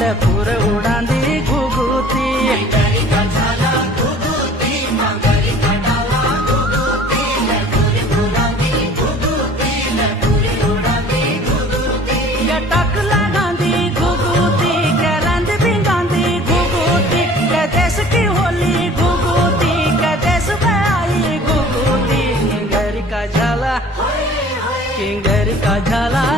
लपुर उड़ांदी घुघुती टक लगांदी घुघुती के रंद भिंगांदी घुघुती के देश की होली घुघुती के देश में आई घुघुती किंगर का झाला